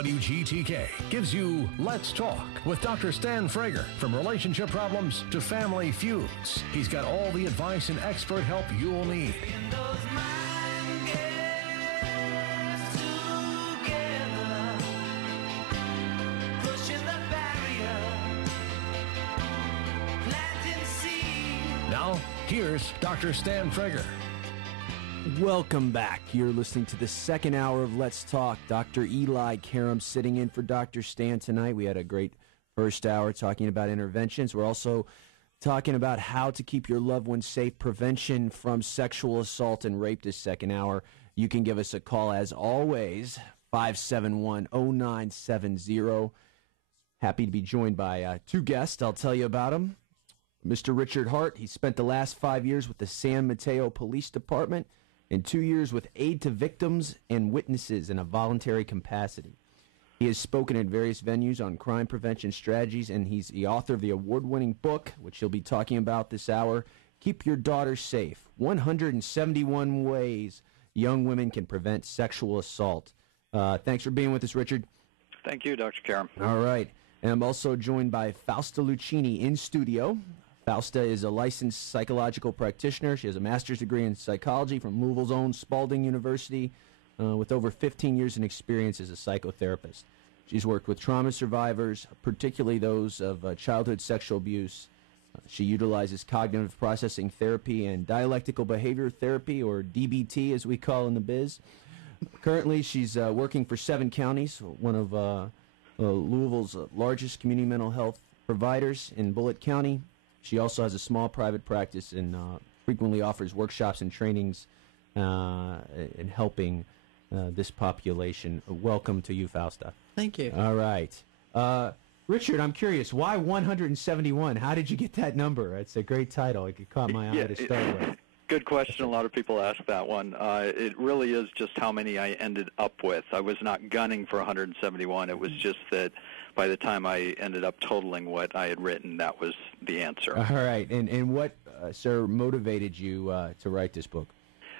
WGTK gives you Let's Talk with Dr. Stan Frager. From relationship problems to family feuds, he's got all the advice and expert help you'll need. Now, here's Dr. Stan Frager. Welcome back. You're listening to the second hour of Let's Talk. Dr. Eli Karam sitting in for Dr. Stan tonight. We had a great first hour talking about interventions. We're also talking about how to keep your loved ones safe, prevention from sexual assault and rape this second hour. You can give us a call, as always, 571-0970. Happy to be joined by two guests. I'll tell you about them. Mr. Richard Hart, he spent the last 5 years with the San Mateo Police Department and 2 years with aid to victims and witnesses in a voluntary capacity. He has spoken at various venues on crime prevention strategies, and he's the author of the award-winning book, which he'll be talking about this hour, Keep Your Daughter Safe, 171 Ways Young Women Can Prevent Sexual Assault. Thanks for being with us, Richard. Thank you, Dr. Karam. All right. And I'm also joined by Fausta Lucchini in studio. Fausta is a licensed psychological practitioner. She has a master's degree in psychology from Louisville's own Spalding University with over 15 years in experience as a psychotherapist. She's worked with trauma survivors, particularly those of childhood sexual abuse. She utilizes cognitive processing therapy and dialectical behavior therapy, or DBT as we call in the biz. Currently, she's working for 7 counties, one of Louisville's largest community mental health providers in Bullitt County. She also has a small private practice and frequently offers workshops and trainings in helping this population. Welcome to you, Fausta. Thank you. All right. Richard, I'm curious, why 171? How did you get that number? It's a great title. It caught my eye to start with. Good question. A lot of people ask that one. It really is just how many I ended up with. I was not gunning for 171. It was just that by the time I ended up totaling what I had written, that was the answer. All right. And what, sir, motivated you to write this book?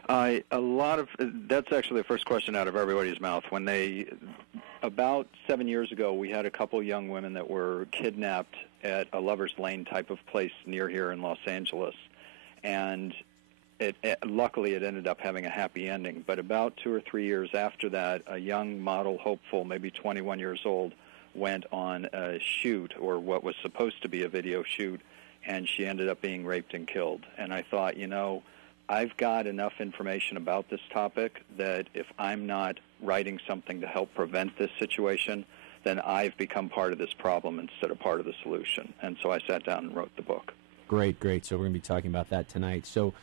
That's actually the first question out of everybody's mouth. About 7 years ago, we had a couple young women that were kidnapped at a Lover's Lane type of place near here in Los Angeles. And luckily, it ended up having a happy ending. But about 2 or 3 years after that, a young model hopeful, maybe 21 years old, went on a shoot, or what was supposed to be a video shoot, and she ended up being raped and killed. And I thought, I've got enough information about this topic that if I'm not writing something to help prevent this situation, then I've become part of this problem instead of part of the solution. And so I sat down and wrote the book. Great. So we're going to be talking about that tonight. So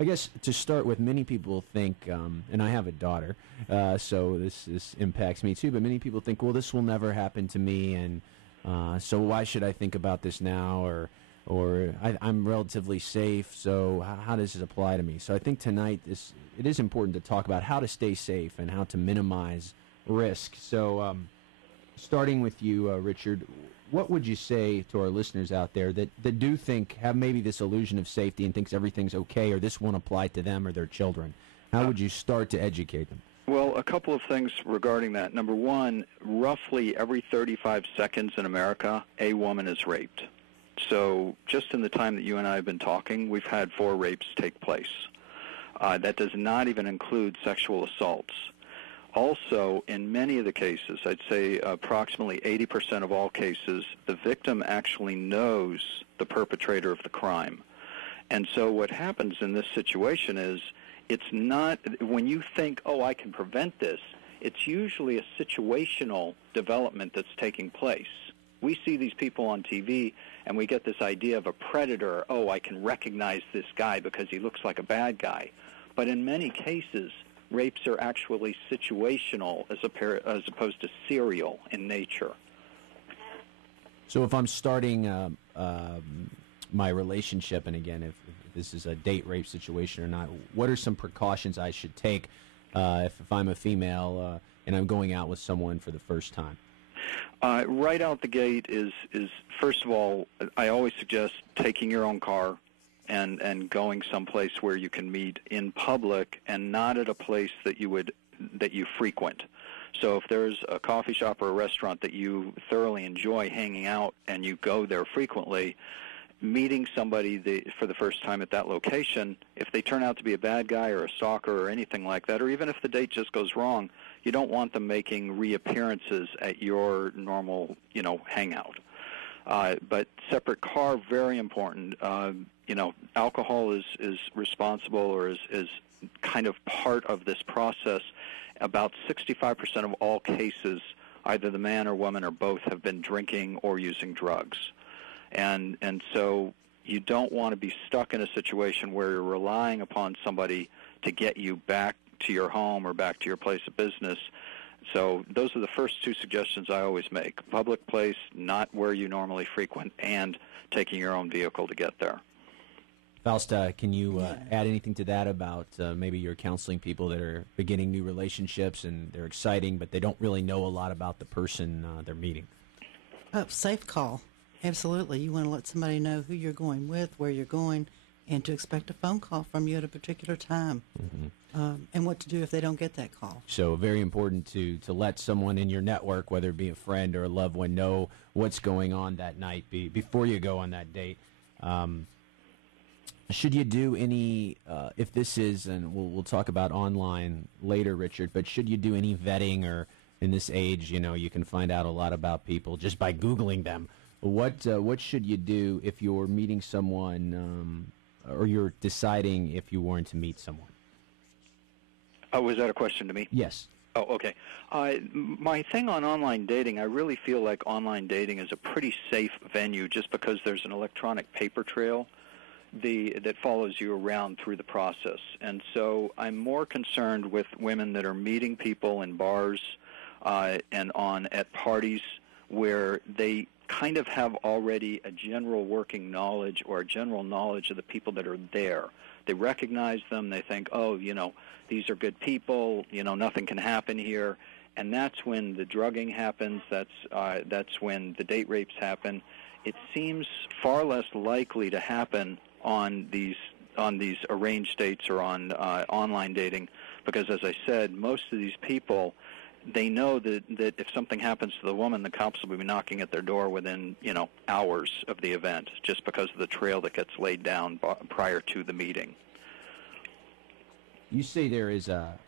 I guess to start with, many people think, and I have a daughter, so this impacts me too, but many people think, well, this will never happen to me, and so why should I think about this now, or I'm relatively safe, so how does this apply to me? So I think tonight it is important to talk about how to stay safe and how to minimize risk. So starting with you, Richard, what would you say to our listeners out there that do have maybe this illusion of safety and thinks everything's okay, or this won't apply to them or their children? How would you start to educate them? Well, a couple of things regarding that. Number one, roughly every 35 seconds in America, a woman is raped. So just in the time that you and I have been talking, we've had 4 rapes take place. That does not even include sexual assaults. Also, in many of the cases, I'd say approximately 80% of all cases, the victim actually knows the perpetrator of the crime. And so what happens in this situation is, it's not, when you think, oh, I can prevent this, it's usually a situational development that's taking place. We see these people on TV, and we get this idea of a predator. Oh, I can recognize this guy because he looks like a bad guy. But in many cases, rapes are actually situational as opposed to serial in nature. So if I'm starting my relationship, and again, if this is a date rape situation or not, what are some precautions I should take if I'm a female and I'm going out with someone for the first time? Right out the gate is first of all, I always suggest taking your own car and going someplace where you can meet in public and not at a place that you frequent. So if there's a coffee shop or a restaurant that you thoroughly enjoy hanging out and you go there frequently, meeting somebody for the first time at that location, if they turn out to be a bad guy or a stalker or anything like that, or even if the date just goes wrong, you don't want them making reappearances at your normal, hangout. But separate car, very important. Alcohol is responsible or is kind of part of this process. About 65% of all cases, either the man or woman or both have been drinking or using drugs. And so you don't want to be stuck in a situation where you're relying upon somebody to get you back to your home or back to your place of business. So those are the first two suggestions I always make. Public place, not where you normally frequent, and taking your own vehicle to get there. Fausta, can you add anything to that about maybe you're counseling people that are beginning new relationships and they're exciting, but they don't really know a lot about the person they're meeting? Safe call. Absolutely. You want to let somebody know who you're going with, where you're going, and to expect a phone call from you at a particular time, and what to do if they don't get that call. So very important to let someone in your network, whether it be a friend or a loved one, know what's going on that night before you go on that date. Should you do any, if this is, and we'll talk about online later, Richard, but should you do any vetting, or in this age, you can find out a lot about people just by Googling them. What should you do if you're meeting someone or you're deciding if you weren't to meet someone? Oh, was that a question to me? Yes. Oh, okay. My thing on online dating, I really feel like online dating is a pretty safe venue just because there's an electronic paper trail that follows you around through the process. And so I'm more concerned with women that are meeting people in bars and at parties where they kind of have already a general working knowledge or a general knowledge of the people that are there. They recognize them. They think, these are good people. Nothing can happen here. And that's when the drugging happens. That's when the date rapes happen. It seems far less likely to happen on these arranged dates or on online dating, because, as I said, most of these people, they know that if something happens to the woman, the cops will be knocking at their door within hours of the event, just because of the trail that gets laid down prior to the meeting. You say there is a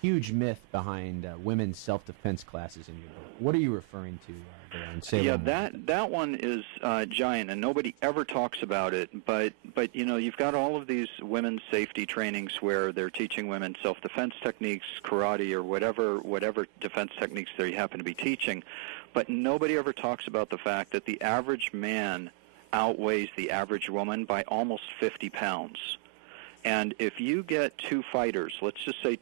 huge myth behind women's self-defense classes in your book. What are you referring to there? And say that one is giant, and nobody ever talks about it. But you've got all of these women's safety trainings where they're teaching women self-defense techniques, karate, or whatever defense techniques they happen to be teaching. But nobody ever talks about the fact that the average man outweighs the average woman by almost 50 pounds. And if you get two fighters, let's just say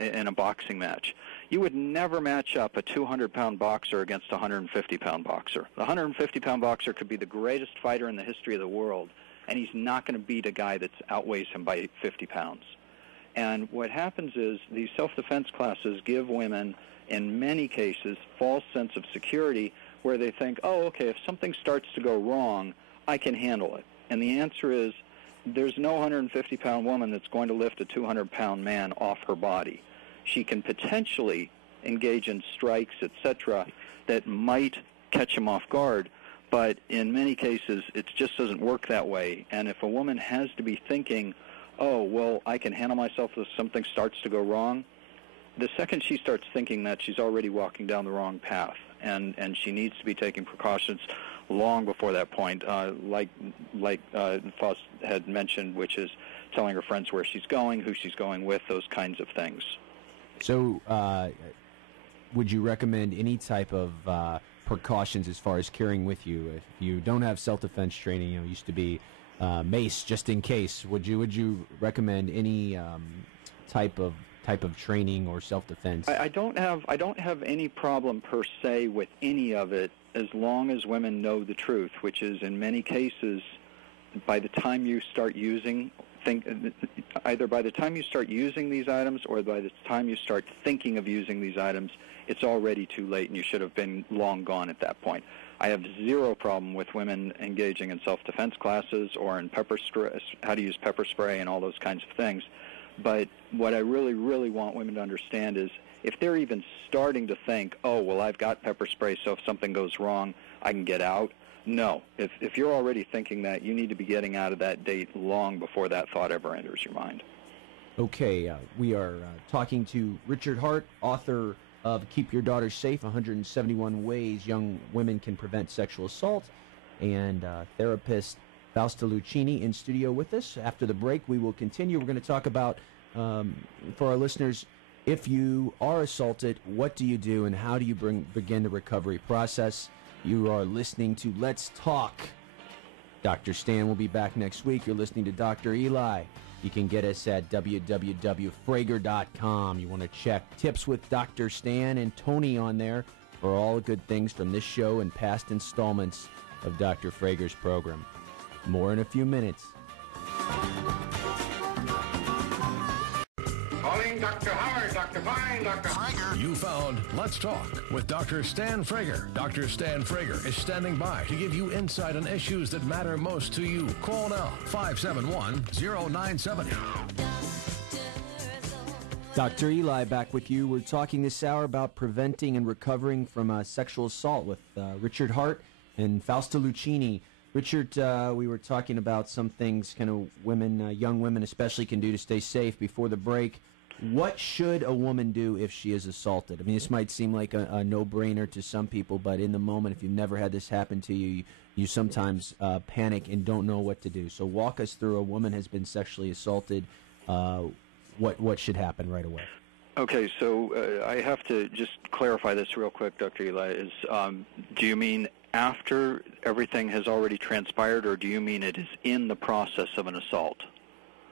in a boxing match, you would never match up a 200-pound boxer against a 150-pound boxer. The 150-pound boxer could be the greatest fighter in the history of the world, and he's not going to beat a guy that outweighs him by 50 pounds. And what happens is these self-defense classes give women, in many cases, false sense of security where they think, if something starts to go wrong, I can handle it. And the answer is, there's no 150-pound woman that's going to lift a 200-pound man off her body. She can potentially engage in strikes, etc., that might catch him off guard, but in many cases it just doesn't work that way. And if a woman has to be thinking, I can handle myself if something starts to go wrong, the second she starts thinking that, she's already walking down the wrong path, and she needs to be taking precautions long before that point, like Faust had mentioned, which is telling her friends where she's going, who she's going with, those kinds of things. So would you recommend any type of precautions as far as carrying with you? If you don't have self-defense training, used to be mace just in case, would you recommend any type of training or self-defense? I don't have any problem per se with any of it, as long as women know the truth, which is in many cases, by the time you start using either by the time you start using these items or by the time you start thinking of using these items, it's already too late and you should have been long gone at that point. I have zero problem with women engaging in self-defense classes or in how to use pepper spray and all those kinds of things. But what I really, really want women to understand is if they're even starting to think, oh, well, I've got pepper spray, so if something goes wrong, I can get out. No. If you're already thinking that, you need to be getting out of that date long before that thought ever enters your mind. Okay, we are talking to Richard Hart, author of Keep Your Daughter Safe, 171 Ways Young Women Can Prevent Sexual Assault, and therapist Fausta Lucchini in studio with us. After the break, we will continue. We're going to talk about, for our listeners, if you are assaulted, what do you do and how do you begin the recovery process? You are listening to Let's Talk. Dr. Stan will be back next week. You're listening to Dr. Eli. You can get us at www.frager.com. You want to check Tips with Dr. Stan and Tony on there for all the good things from this show and past installments of Dr. Frager's program. More in a few minutes. Calling Dr. Howard, Dr. Fine, Dr. Frager. You found Let's Talk with Dr. Stan Frager. Dr. Stan Frager is standing by to give you insight on issues that matter most to you. Call now, 571-0970. Dr. Eli back with you. We're talking this hour about preventing and recovering from sexual assault with Richard Hart and Fausta Lucchini. Richard, we were talking about some things kind of women, young women especially, can do to stay safe before the break. What should a woman do if she is assaulted? I mean, this might seem like a no-brainer to some people, but in the moment, if you've never had this happen to you, you sometimes panic and don't know what to do. So walk us through. A woman has been sexually assaulted. What should happen right away? Okay, so I have to just clarify this real quick, Dr. Eli. Do you mean after everything has already transpired, or do you mean it is in the process of an assault?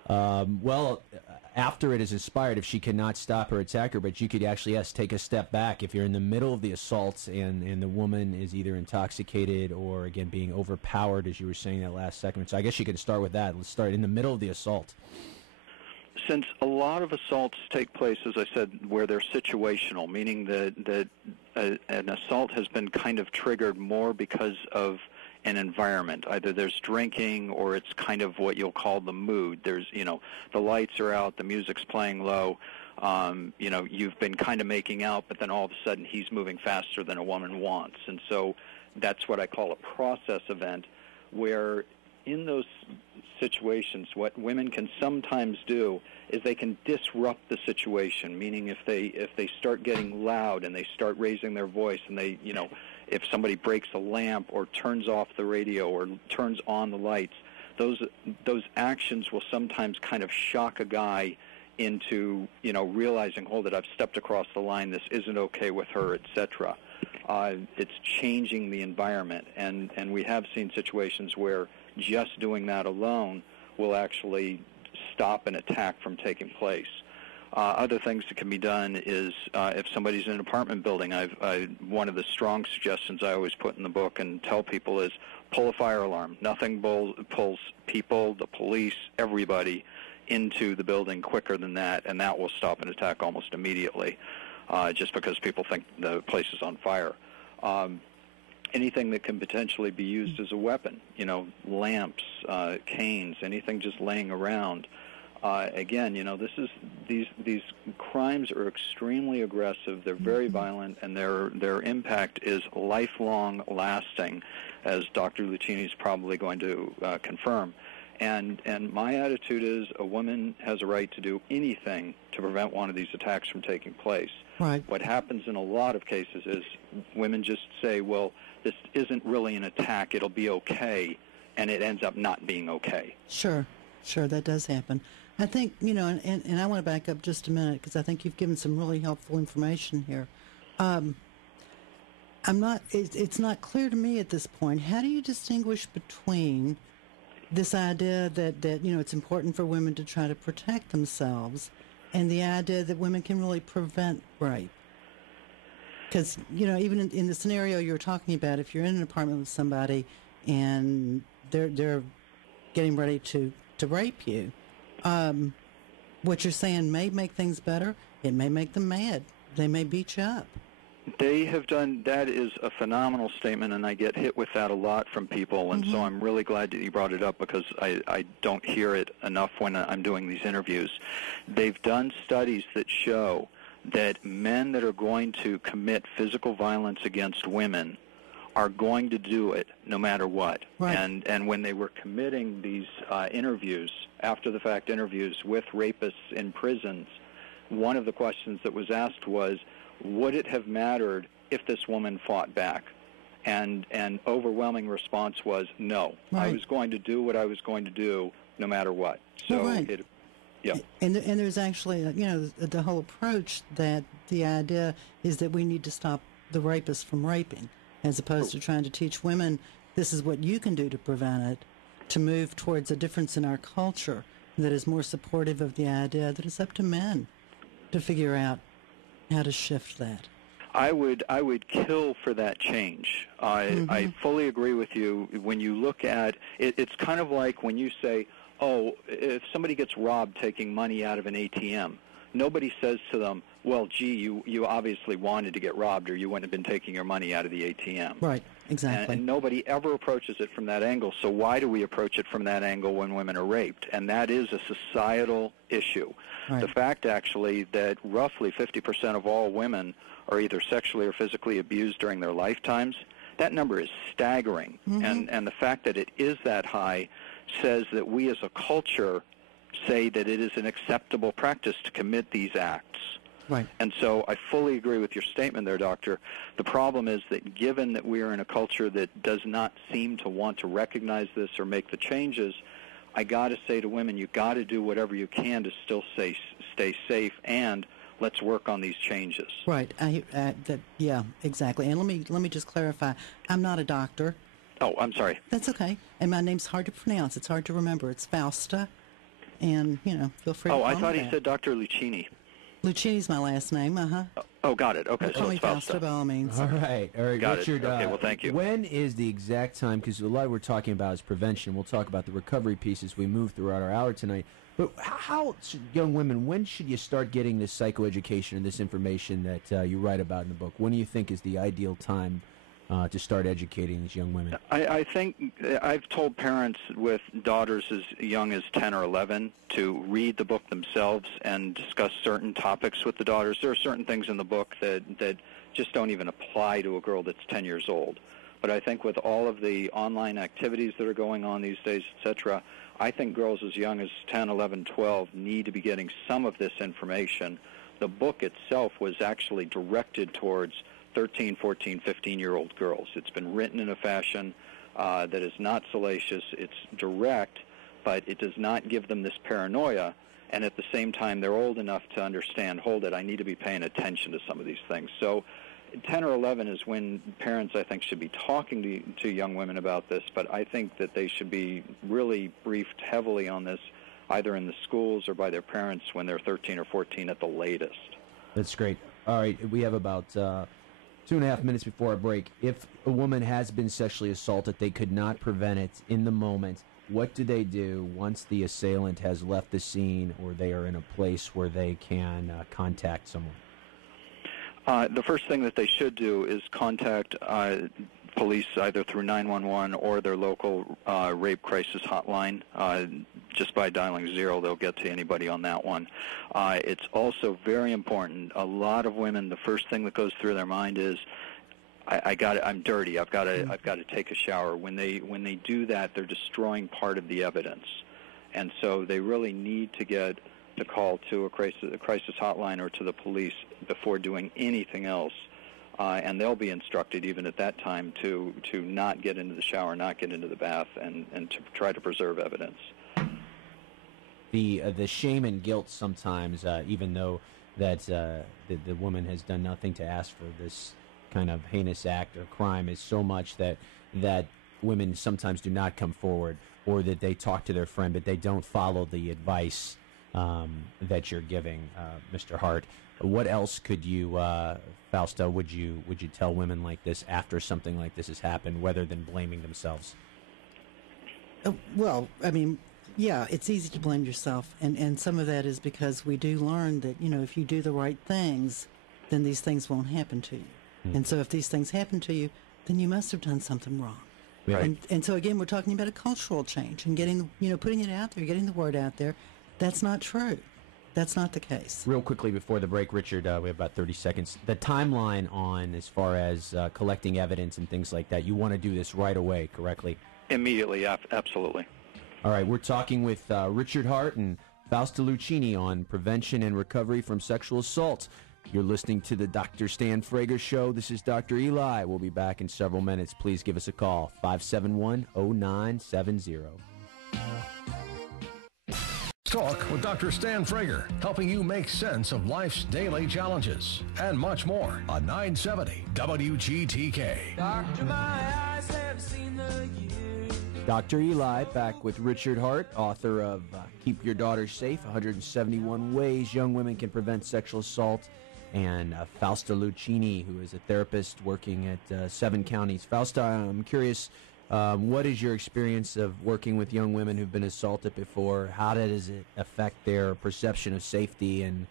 Well, after it is expired, if she cannot stop her attacker, but you could actually, yes, take a step back. If you're in the middle of the assault and the woman is either intoxicated or, again, being overpowered, as you were saying that last segment. So I guess you could start with that. Let's start in the middle of the assault. Since a lot of assaults take place, as I said, where they're situational, meaning that an assault has been kind of triggered more because of an environment. Either there's drinking or it's kind of what you'll call the mood. There's, the lights are out, the music's playing low, you've been kind of making out, but then all of a sudden he's moving faster than a woman wants. And so that's what I call a process event, where in those situations, what women can sometimes do is they can disrupt the situation, meaning if they start getting loud and they start raising their voice and they, if somebody breaks a lamp or turns off the radio or turns on the lights, those actions will sometimes kind of shock a guy into, realizing, hold it, I've stepped across the line, this isn't okay with her, etc. It's changing the environment, and we have seen situations where just doing that alone will actually stop an attack from taking place. Other things that can be done is if somebody's in an apartment building, one of the strong suggestions I always put in the book and tell people is pull a fire alarm. Nothing pulls people, the police, everybody into the building quicker than that, and that will stop an attack almost immediately, just because people think the place is on fire. Anything that can potentially be used as a weapon, lamps, canes, anything just laying around. Again, these crimes are extremely aggressive. They're very violent, and their impact is lifelong, lasting, as Dr. Lucchini is probably going to confirm. And my attitude is a woman has a right to do anything to prevent one of these attacks from taking place. Right. What happens in a lot of cases is women just say, well, this isn't really an attack, it'll be okay, and it ends up not being okay. Sure, that does happen. I think, and I want to back up just a minute because I think you've given some really helpful information here. It's not clear to me at this point. How do you distinguish between this idea that it's important for women to try to protect themselves and the idea that women can really prevent rape? Because, even in the scenario you're talking about, if you're in an apartment with somebody and they're getting ready to rape you, what you're saying may make things better. It may make them mad. They may beat you up. They have done, that is a phenomenal statement, and I get hit with that a lot from people, and so I'm really glad that you brought it up because I don't hear it enough when I'm doing these interviews. They've done studies that show that men that are going to commit physical violence against women are going to do it no matter what. Right. And when they were committing these interviews, after-the-fact interviews with rapists in prisons, one of the questions that was asked was, would it have mattered if this woman fought back? And an overwhelming response was no. Right. I was going to do what I was going to do no matter what. So right. Yeah. And there's actually, the whole approach that the idea is that we need to stop the rapist from raping, as opposed to trying to teach women this is what you can do to prevent it, to move towards a difference in our culture that is more supportive of the idea that it's up to men to figure out how to shift that. I would kill for that change. I fully agree with you. When you look at it, it's kind of like when you say, oh, if somebody gets robbed taking money out of an ATM, nobody says to them, well, gee, you obviously wanted to get robbed or you wouldn't have been taking your money out of the ATM. Right, exactly. And nobody ever approaches it from that angle. So why do we approach it from that angle when women are raped? And that is a societal issue. Right. The fact, actually, that roughly 50% of all women are either sexually or physically abused during their lifetimes, that number is staggering. And the fact that it is that high says that we as a culture say that it is an acceptable practice to commit these acts. Right. And so I fully agree with your statement there, Doctor. The problem is that given that we are in a culture that does not seem to want to recognize this or make the changes, I got to say to women, you got to do whatever you can to still stay safe, and let's work on these changes. Right. Yeah, exactly. And let me just clarify. I'm not a doctor. Oh, I'm sorry. That's okay. And my name's hard to pronounce. It's hard to remember. It's Fausta. And, feel free to call I me thought he that. said Dr. Lucchini. Lucchini's my last name, Oh, got it. Okay, Call so me it's Fausta Fausta. by all means. All right, Got Richard. it. Okay, well, thank you. When is the exact time? Because a lot we're talking about is prevention. We'll talk about the recovery piece as we move throughout our hour tonight. But how young women, when should you start getting this psychoeducation and this information that you write about in the book? When do you think is the ideal time to start educating these young women? I think I've told parents with daughters as young as 10 or 11 to read the book themselves and discuss certain topics with the daughters. There are certain things in the book that just don't even apply to a girl that's 10 years old. But I think with all of the online activities that are going on these days, etc., I think girls as young as 10, 11, 12 need to be getting some of this information. The book itself was actually directed towards 13, 14, 15-year-old girls. It's been written in a fashion that is not salacious. It's direct, but it does not give them this paranoia. And at the same time, they're old enough to understand, hold it, I need to be paying attention to some of these things. So 10 or 11 is when parents, I think, should be talking to young women about this, but I think that they should be really briefed heavily on this, either in the schools or by their parents when they're 13 or 14 at the latest. That's great. All right, we have about 2.5 minutes before our break. If a woman has been sexually assaulted, they could not prevent it in the moment. What do they do once the assailant has left the scene or they are in a place where they can contact someone? The first thing that they should do is contact police either through 911 or their local rape crisis hotline. Just by dialing 0, they'll get to anybody on that one. It's also very important. A lot of women, the first thing that goes through their mind is, I'm dirty. I've got to take a shower. When they do that, they're destroying part of the evidence, and so they really need to get the call to a crisis hotline or to the police before doing anything else. And they'll be instructed even at that time to not get into the shower, not get into the bath, and to try to preserve evidence. The shame and guilt sometimes, even though that the woman has done nothing to ask for this kind of heinous act or crime, is so much that women sometimes do not come forward, or that they talk to their friend but they don't follow the advice that you're giving, Mr. Hart. What else could you, Fausta, would you tell women like this after something like this has happened, rather than blaming themselves? Well, I mean, yeah, it's easy to blame yourself, and some of that is because we do learn that, if you do the right things, then these things won't happen to you. Mm-hmm. And so if these things happen to you, then you must have done something wrong. Right. And so again, we're talking about a cultural change and getting, putting it out there, getting the word out there. That's not true. that's not the case. Real quickly before the break, Richard, we have about 30 seconds. The timeline on as far as collecting evidence and things like that, you want to do this right away, correctly? Immediately, absolutely. All right, we're talking with Richard Hart and Fausta Lucchini on prevention and recovery from sexual assault. You're listening to the Dr. Stan Frager Show. This is Dr. Eli. We'll be back in several minutes. Please give us a call, 571-0970. Talk with Dr. Stan Frager, helping you make sense of life's daily challenges and much more on 970 WGTK. Doctor, my eyes have seen the years. Dr. Eli back with Richard Hart, author of Keep Your Daughter Safe, 171 Ways Young Women Can Prevent Sexual Assault, and Fausta Lucchini, who is a therapist working at 7 counties. Fausta, I'm curious, what is your experience of working with young women who've been assaulted before? How does it affect their perception of safety, and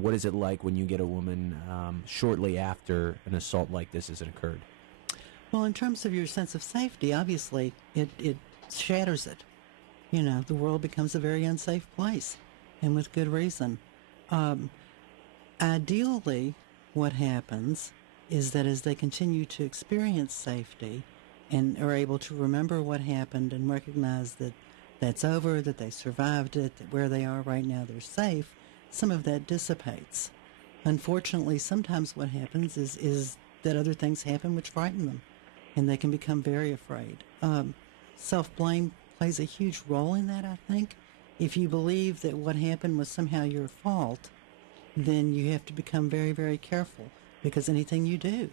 what is it like when you get a woman shortly after an assault like this has occurred? Well, in terms of your sense of safety, obviously, it shatters it. You know, the world becomes a very unsafe place, and with good reason. Ideally, what happens is that as they continue to experience safety and are able to remember what happened and recognize that that's over, that they survived it, that where they are right now they're safe, some of that dissipates. Unfortunately, sometimes what happens is that other things happen which frighten them, and they can become very afraid. Self-blame plays a huge role in that, I think. If you believe that what happened was somehow your fault, then you have to become very, very careful, because anything you do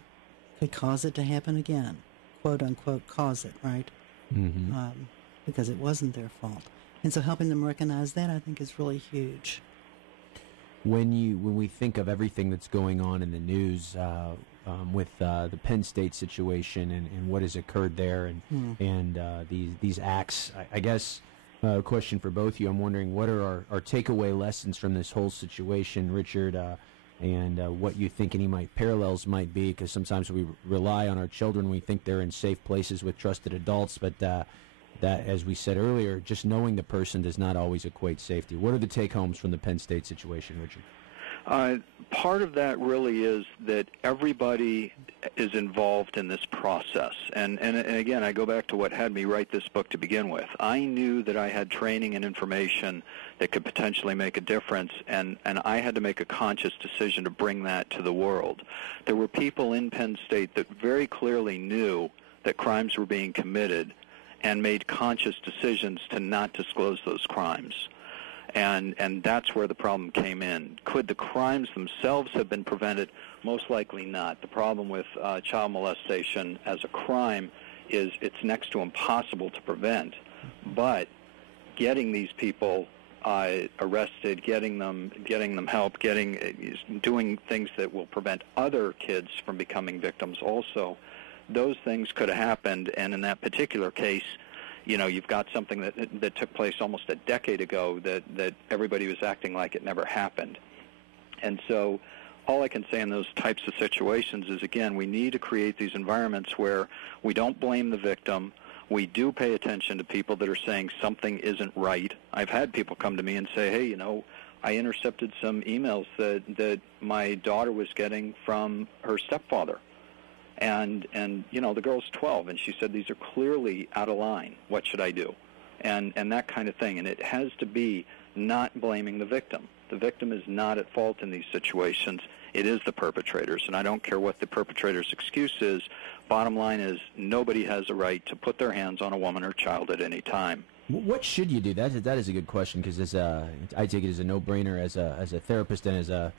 could cause it to happen again. Quote unquote, cause it, right? Mm-hmm. Because it wasn't their fault. And so helping them recognize that, I think, is really huge. When we think of everything that's going on in the news with the Penn State situation and what has occurred there and these acts, I guess a question for both of you. I'm wondering, what are our takeaway lessons from this whole situation, Richard, and what you think any parallels might be, because sometimes we rely on our children. We think they're in safe places with trusted adults, but that, as we said earlier, just knowing the person does not always equate safety. What are the take-homes from the Penn State situation, Richard? Part of that really is that everybody is involved in this process. And again, I go back to what had me write this book to begin with. I knew that I had training and information that could potentially make a difference, and I had to make a conscious decision to bring that to the world. There were people in Penn State that very clearly knew that crimes were being committed and made conscious decisions to not disclose those crimes. And that's where the problem came in. Could the crimes themselves have been prevented? Most likely not. The problem with child molestation as a crime is it's next to impossible to prevent. But getting these people arrested, getting them help, doing things that will prevent other kids from becoming victims also, those things could have happened. And in that particular case, you know, you've got something that took place almost a decade ago that everybody was acting like it never happened. And so all I can say in those types of situations is, again, we need to create these environments where we don't blame the victim. We do pay attention to people that are saying something isn't right. I've had people come to me and say, hey, you know, I intercepted some emails that my daughter was getting from her stepfather. And you know, the girl's 12, and she said, these are clearly out of line. What should I do? And that kind of thing. And it has to be not blaming the victim. The victim is not at fault in these situations. It is the perpetrators, and I don't care what the perpetrator's excuse is. Bottom line is, nobody has a right to put their hands on a woman or child at any time. What should you do? That is a good question, because I take it as a no-brainer as a therapist and as a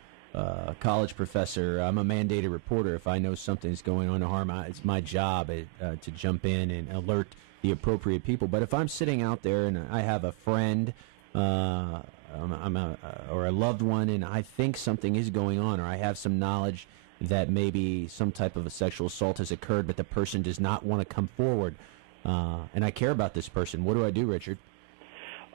college professor. I'm a mandated reporter. If I know something's going on to harm, it's my job to jump in and alert the appropriate people. But if I'm sitting out there and I have a friend or a loved one, and I think something is going on, or I have some knowledge that maybe some type of a sexual assault has occurred, but the person does not want to come forward, and I care about this person, what do I do, Richard?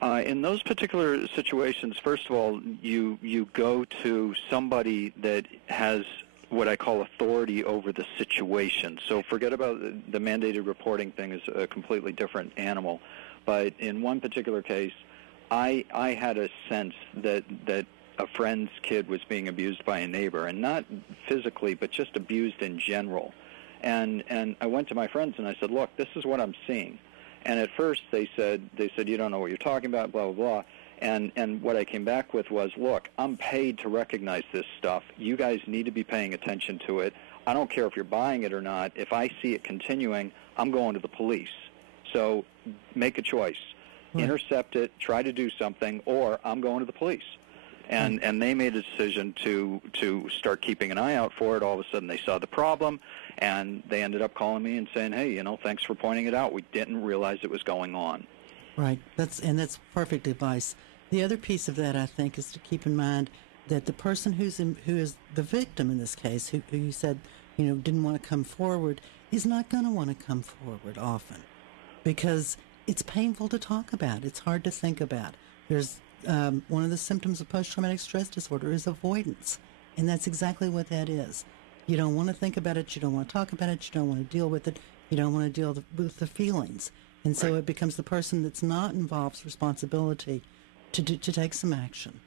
In those particular situations, first of all, you go to somebody that has what I call authority over the situation. So forget about the mandated reporting thing is a completely different animal. But in one particular case, I had a sense that a friend's kid was being abused by a neighbor, and not physically, but just abused in general. And I went to my friends and I said, look, this is what I'm seeing. And at first they said, you don't know what you're talking about, blah, blah, blah. And what I came back with was, look, I'm paid to recognize this stuff. You guys need to be paying attention to it. I don't care if you're buying it or not. If I see it continuing, I'm going to the police. So make a choice. Right. Intercept it, try to do something, or I'm going to the police. And they made a decision to start keeping an eye out for it. All of a sudden they saw the problem, and they ended up calling me and saying, hey, thanks for pointing it out. We didn't realize it was going on. Right. That's perfect advice. The other piece of that, I think, is to keep in mind that the person who is the victim in this case, who you said, didn't want to come forward, is not going to want to come forward often because it's painful to talk about. It's hard to think about. There's one of the symptoms of post-traumatic stress disorder is avoidance, and that's exactly what that is. You don't want to think about it. You don't want to talk about it. You don't want to deal with it. You don't want to deal with the feelings. And so it becomes the person that's not involved's responsibility to take some action.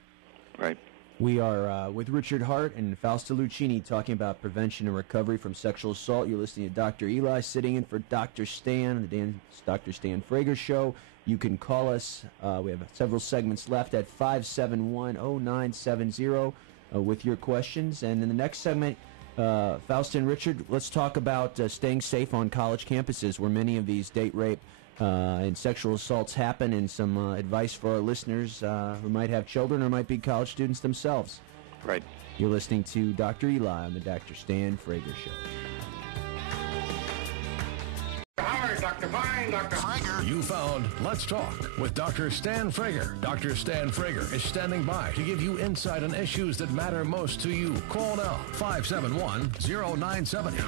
Right. We are with Richard Hart and Fausta Lucchini talking about prevention and recovery from sexual assault. You're listening to Dr. Eli sitting in for Dr. Stan, the Dr. Stan Frager Show. You can call us. We have several segments left at 571-0970 with your questions. And in the next segment, Fausta and Richard, let's talk about staying safe on college campuses where many of these date rape and sexual assaults happen, and some advice for our listeners who might have children or might be college students themselves. Right. You're listening to Dr. Eli on the Dr. Stan Frager Show. Howard, Dr. Vine, Dr. Frager. You found Let's Talk with Dr. Stan Frager. Dr. Stan Frager is standing by to give you insight on issues that matter most to you. Call now, 571-0970.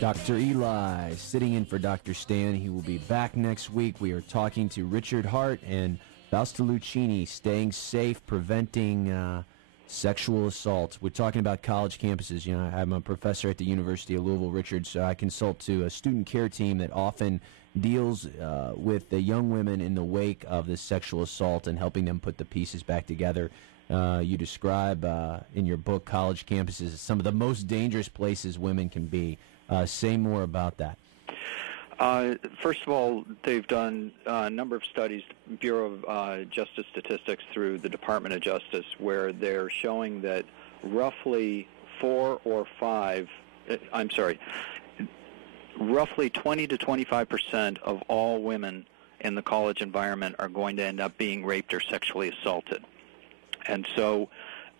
Dr. Eli sitting in for Dr. Stan. He will be back next week. We are talking to Richard Hart and Fausta Lucchini, staying safe, preventing sexual assault. We're talking about college campuses. I'm a professor at the University of Louisville, Richard, so I consult to a student care team that often deals with the young women in the wake of this sexual assault and helping them put the pieces back together. You describe in your book college campuses as some of the most dangerous places women can be. Say more about that. First of all, they've done a number of studies, Bureau of Justice Statistics through the Department of Justice, where they're showing that roughly roughly 20 to 25% of all women in the college environment are going to end up being raped or sexually assaulted. And so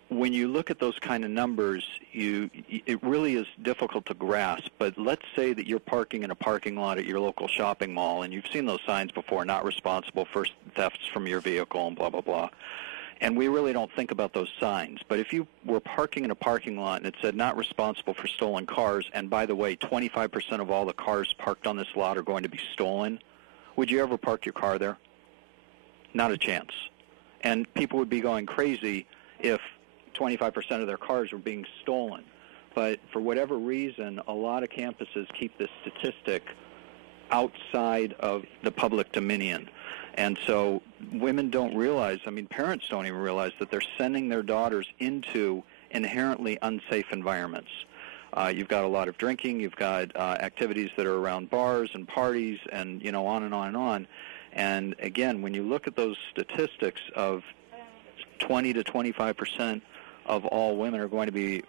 when you look at those kind of numbers, it really is difficult to grasp. But let's say that you're parking in a parking lot at your local shopping mall, and you've seen those signs before, not responsible for thefts from your vehicle and blah, blah, blah. And we really don't think about those signs. But if you were parking in a parking lot and it said not responsible for stolen cars, and by the way, 25% of all the cars parked on this lot are going to be stolen, would you ever park your car there? Not a chance. And people would be going crazy if 25% of their cars were being stolen. But for whatever reason, a lot of campuses keep this statistic outside of the public dominion. And so women don't realize, parents don't even realize that they're sending their daughters into inherently unsafe environments. You've got a lot of drinking, you've got activities that are around bars and parties and, on and on and on. And again, when you look at those statistics of 20 to 25% of all women are going to be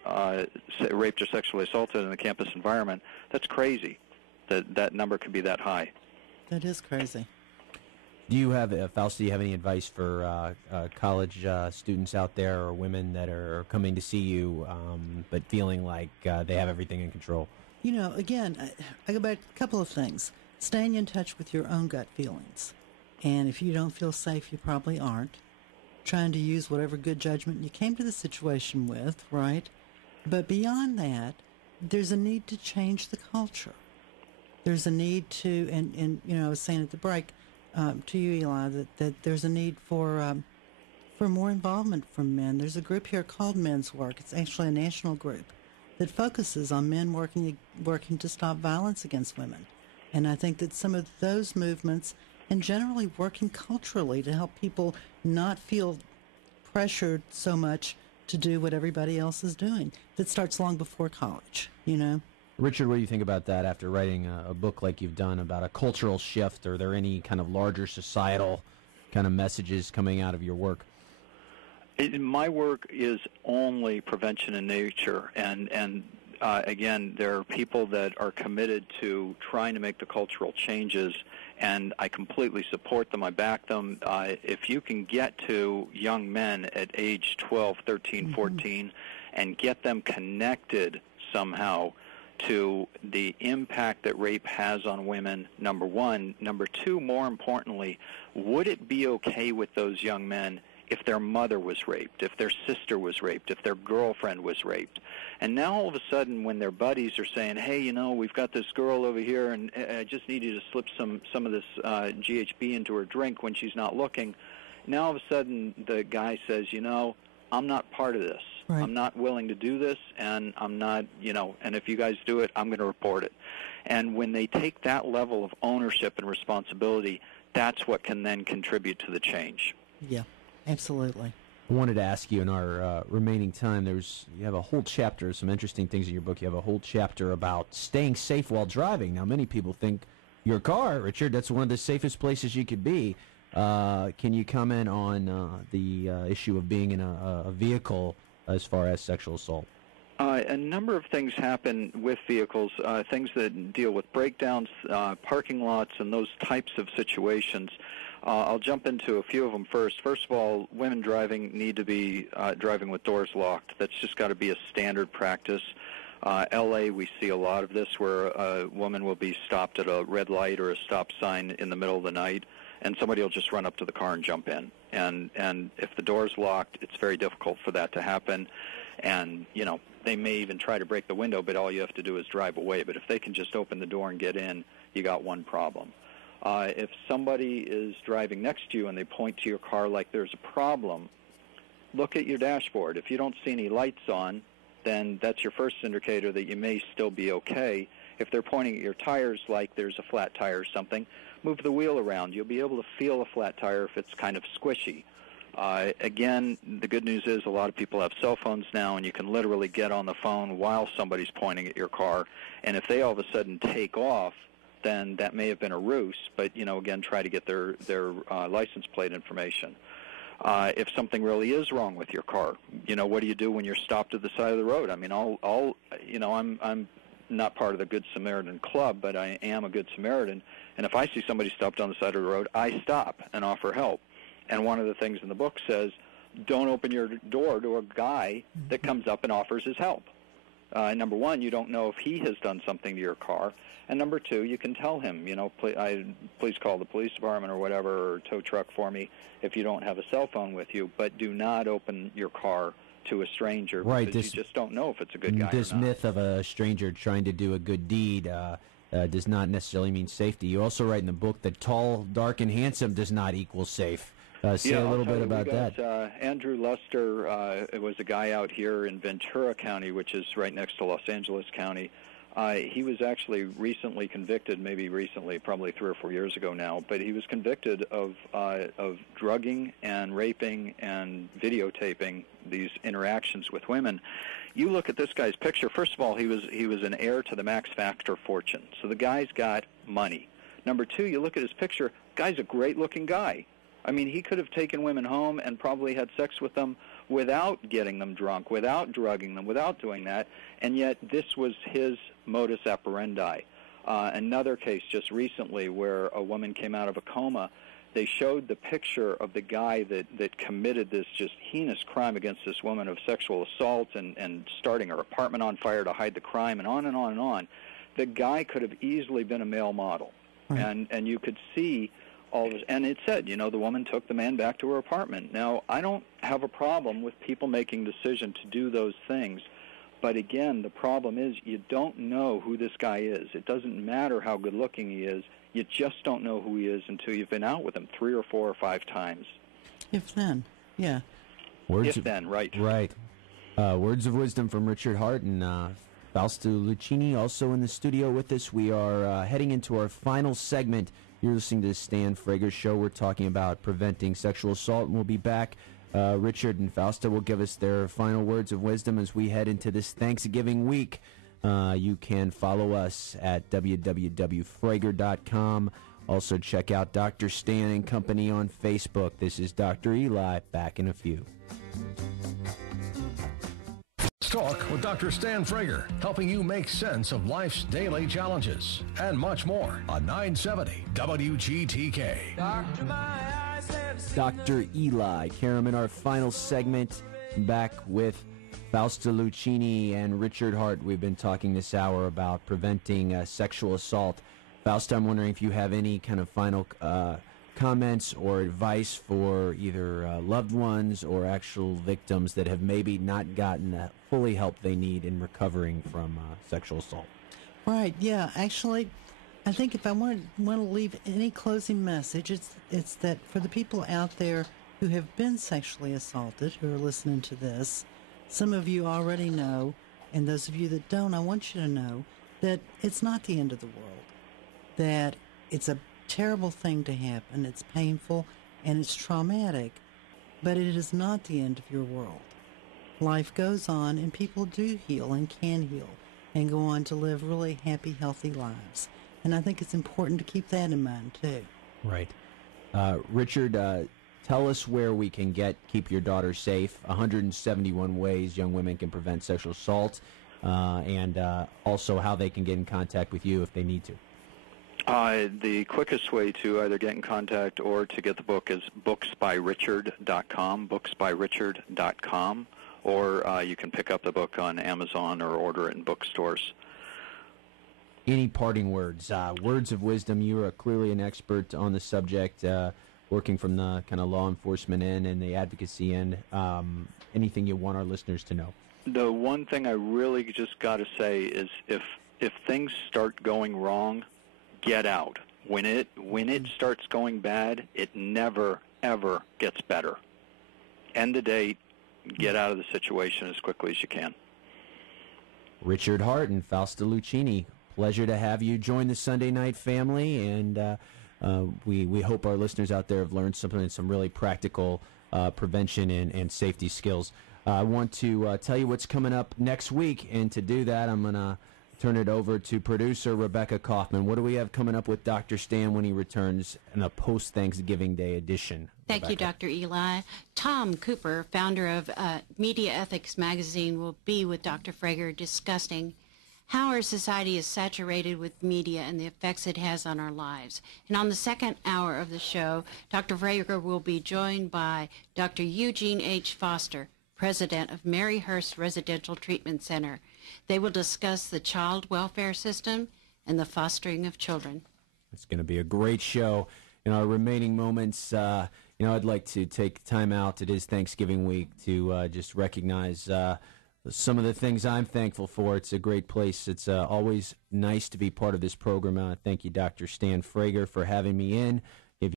raped or sexually assaulted in the campus environment, that's crazy that number could be that high. That is crazy. Do you have, Fausta, do you have any advice for college students out there or women that are coming to see you but feeling like they have everything in control? Again, I go back to a couple of things. Staying in touch with your own gut feelings. And if you don't feel safe, you probably aren't. Trying to use whatever good judgment you came to the situation with, right? But beyond that, there's a need to change the culture. There's a need to, and I was saying at the break to you, Eli, that there's a need for more involvement from men. There's a group here called Men's Work. It's actually a national group that focuses on men working to stop violence against women. And I think that some of those movements and generally working culturally to help people not feel pressured so much to do what everybody else is doing. That starts long before college, you know. Richard, what do you think about that after writing a book like you've done about a cultural shift? Are there any kind of larger societal kind of messages coming out of your work? My work is only prevention in nature, and again, there are people that are committed to trying to make the cultural changes, and I completely support them. I back them. If you can get to young men at age 12, 13, 14, and get them connected somehow to the impact that rape has on women, number one. Number two, more importantly, would it be okay with those young men if their mother was raped, if their sister was raped, if their girlfriend was raped? And now all of a sudden when their buddies are saying, hey, you know, we've got this girl over here and I just need you to slip some of this GHB into her drink when she's not looking, now all of a sudden the guy says, you know, I'm not part of this. Right. I'm not willing to do this, and I'm not, you know, and if you guys do it, I'm going to report it. And when they take that level of ownership and responsibility, that's what can then contribute to the change. Yeah, absolutely. I wanted to ask you in our remaining time, you have a whole chapter, some interesting things in your book. You have a whole chapter about staying safe while driving. Now, many people think your car, Richard, that's one of the safest places you could be. Can you comment on the issue of being in a vehicle as far as sexual assault? A number of things happen with vehicles, things that deal with breakdowns, parking lots, and those types of situations. I'll jump into a few of them first. First of all, women driving need to be driving with doors locked. That's just got to be a standard practice. L.A., we see a lot of this where a woman will be stopped at a red light or a stop sign in the middle of the night, and somebody will just run up to the car and jump in. And if the door's locked, it's very difficult for that to happen. And, you know, they may even try to break the window, but all you have to do is drive away. But if they can just open the door and get in, you got one problem. If somebody is driving next to you and they point to your car like there's a problem, look at your dashboard. If you don't see any lights on, then that's your first indicator that you may still be okay. If they're pointing at your tires like there's a flat tire or something, move the wheel around. You'll be able to feel a flat tire if it's kind of squishy. Again, the good news is a lot of people have cell phones now, and you can literally get on the phone while somebody's pointing at your car. And if they all of a sudden take off, then that may have been a ruse. But, you know, again, try to get their license plate information. If something really is wrong with your car, you know, what do you do when you're stopped at the side of the road? I mean, I'm not part of the Good Samaritan Club, but I am a Good Samaritan. And if I see somebody stopped on the side of the road, I stop and offer help. And one of the things in the book says, don't open your door to a guy that comes up and offers his help. Number one, you don't know if he has done something to your car. And number two, you can tell him, you know, please call the police department or whatever, or tow truck for me if you don't have a cell phone with you. But do not open your car to a stranger, right, because you just don't know if it's a good guy or not. This myth of a stranger trying to do a good deed does not necessarily mean safety. You also write in the book that tall, dark, and handsome does not equal safe. Say a little bit about that. Andrew Luster was a guy out here in Ventura County, which is right next to Los Angeles County. He was actually recently convicted, probably 3 or 4 years ago now, but he was convicted of drugging and raping and videotaping these interactions with women. You look at this guy's picture. First of all, he was an heir to the Max Factor fortune, so the guy's got money. Number two, you look at his picture. Guy's a great-looking guy. I mean, he could have taken women home and probably had sex with them without getting them drunk, without drugging them, without doing that, and yet this was his modus operandi. Another case just recently where a woman came out of a coma. They showed the picture of the guy that committed this just heinous crime against this woman of sexual assault and starting her apartment on fire to hide the crime, and on and on and on. The guy could have easily been a male model, and you could see all of this. And it said, you know, the woman took the man back to her apartment. Now, I don't have a problem with people making decisions to do those things, but again, the problem is you don't know who this guy is. It doesn't matter how good-looking he is. You just don't know who he is until you've been out with him 3 or 4 or 5 times. If then, yeah. Right. If then, right. Right. Words of wisdom from Richard Hart, and Fausto Lucchini also in the studio with us. We are heading into our final segment. You're listening to the Stan Frager Show. We're talking about preventing sexual assault, and we'll be back. Richard and Fausto will give us their final words of wisdom as we head into this Thanksgiving week. You can follow us at www.frager.com. Also check out Dr. Stan and Company on Facebook. This is Dr. Eli, back in a few. Talk with Dr. Stan Frager, helping you make sense of life's daily challenges and much more on 970 WGTK. Doctor, my eyes have seen Dr. Eli, Karam, in our final segment, back with Fausto Lucchini and Richard Hart. We've been talking this hour about preventing sexual assault. Fausto, I'm wondering if you have any kind of final comments or advice for either loved ones or actual victims that have maybe not gotten the fully help they need in recovering from sexual assault. Right, yeah. Actually, I think if I want to leave any closing message, it's that for the people out there who have been sexually assaulted, who are listening to this, some of you already know, and those of you that don't, I want you to know that it's not the end of the world, that it's a terrible thing to happen. It's painful and it's traumatic, but it is not the end of your world. Life goes on, and people do heal and can heal and go on to live really happy, healthy lives. And I think it's important to keep that in mind, too. Right. Richard, tell us where we can keep your daughter safe. 171 ways young women can prevent sexual assault, and also how they can get in contact with you if they need to. The quickest way to either get in contact or to get the book is booksbyrichard.com, booksbyrichard.com, or you can pick up the book on Amazon or order it in bookstores. Any parting words? Words of wisdom. You are clearly an expert on the subject, working from the kind of law enforcement end and the advocacy end. Anything you want our listeners to know? The one thing I really just got to say is if things start going wrong, get out. When it starts going bad, it never, ever gets better. End the date, get out of the situation as quickly as you can. Richard Hart and Fausto Lucchini, pleasure to have you join the Sunday Night family, and we hope our listeners out there have learned something, some really practical prevention and safety skills. I want to tell you what's coming up next week, and to do that, I'm going to turn it over to producer Rebecca Kaufman. What do we have coming up with Dr. Stan when he returns in a post-Thanksgiving Day edition? Thank you, Dr. Eli. Tom Cooper, founder of Media Ethics Magazine, will be with Dr. Frager discussing how our society is saturated with media and the effects it has on our lives. And on the second hour of the show, Dr. Frager will be joined by Dr. Eugene H. Foster, president of Maryhurst Residential Treatment Center. They will discuss the child welfare system and the fostering of children. It's going to be a great show. In our remaining moments, I'd like to take time out. It is Thanksgiving week to just recognize some of the things I'm thankful for. It's a great place. It's always nice to be part of this program. Thank you, Dr. Stan Frager, for having me in.